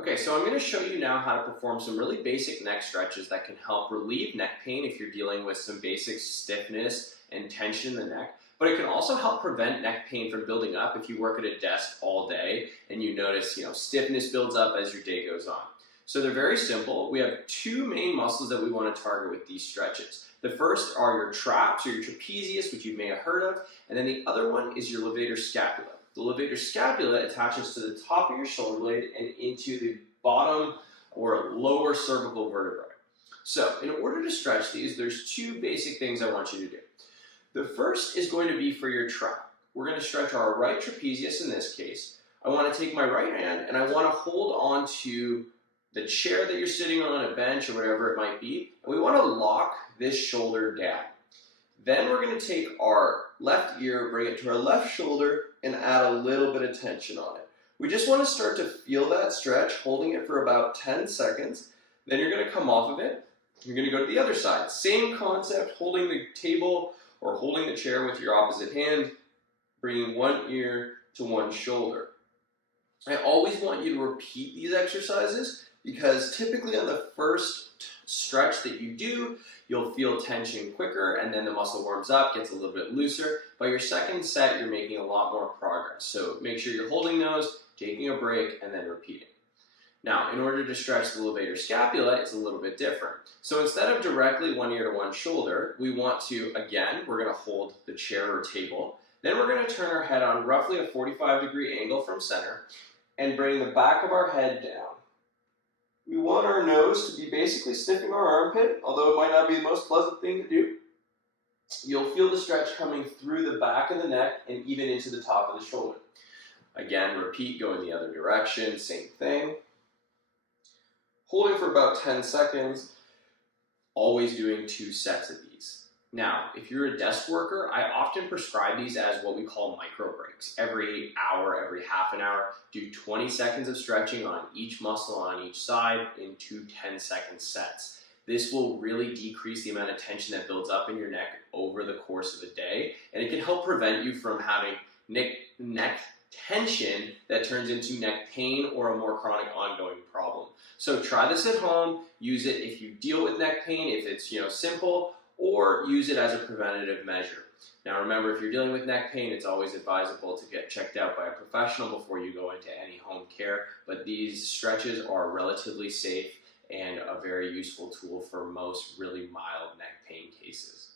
Okay, so I'm going to show you now how to perform some really basic neck stretches that can help relieve neck pain if you're dealing with some basic stiffness and tension in the neck. But it can also help prevent neck pain from building up if you work at a desk all day and you notice, stiffness builds up as your day goes on. So they're very simple. We have two main muscles that we want to target with these stretches. The first are your traps or your trapezius, which you may have heard of, and then the other one is your levator scapula. The levator scapula attaches to the top of your shoulder blade and into the bottom or lower cervical vertebrae. So in order to stretch these, there's two basic things I want you to do. The first is going to be for your trap. We're going to stretch our right trapezius in this case. I want to take my right hand and I want to hold on to the chair that you're sitting on, a bench or whatever it might be, and we want to lock this shoulder down. Then we're going to take our left ear, bring it to our left shoulder, and add a little bit of tension on it. We just want to start to feel that stretch, holding it for about 10 seconds. Then you're going to come off of it. You're going to go to the other side. Same concept, holding the table or holding the chair with your opposite hand, bringing one ear to one shoulder. I always want you to repeat these exercises because typically on the first stretch that you do, you'll feel tension quicker and then the muscle warms up, gets a little bit looser. By your second set, you're making a lot more progress. So make sure you're holding those, taking a break, and then repeating. Now, in order to stretch the levator scapula, it's a little bit different. So instead of directly one ear to one shoulder, we want to, again, we're going to hold the chair or table. Then we're going to turn our head on roughly a 45-degree angle from center and bring the back of our head down. We want our nose to be basically sniffing our armpit, although it might not be the most pleasant thing to do. You'll feel the stretch coming through the back of the neck and even into the top of the shoulder. Again, repeat, go in the other direction, same thing. Holding for about 10 seconds, always doing 2 sets of these. Now, if you're a desk worker, I often prescribe these as what we call micro breaks. Every hour, every half an hour, do 20 seconds of stretching on each muscle on each side in 2 10-second sets. This will really decrease the amount of tension that builds up in your neck over the course of a day, and it can help prevent you from having neck tension that turns into neck pain or a more chronic ongoing problem. So try this at home, use it if you deal with neck pain, if it's simple, or use it as a preventative measure. Now remember, if you're dealing with neck pain, it's always advisable to get checked out by a professional before you go into any home care, but these stretches are relatively safe and a very useful tool for most really mild neck pain cases.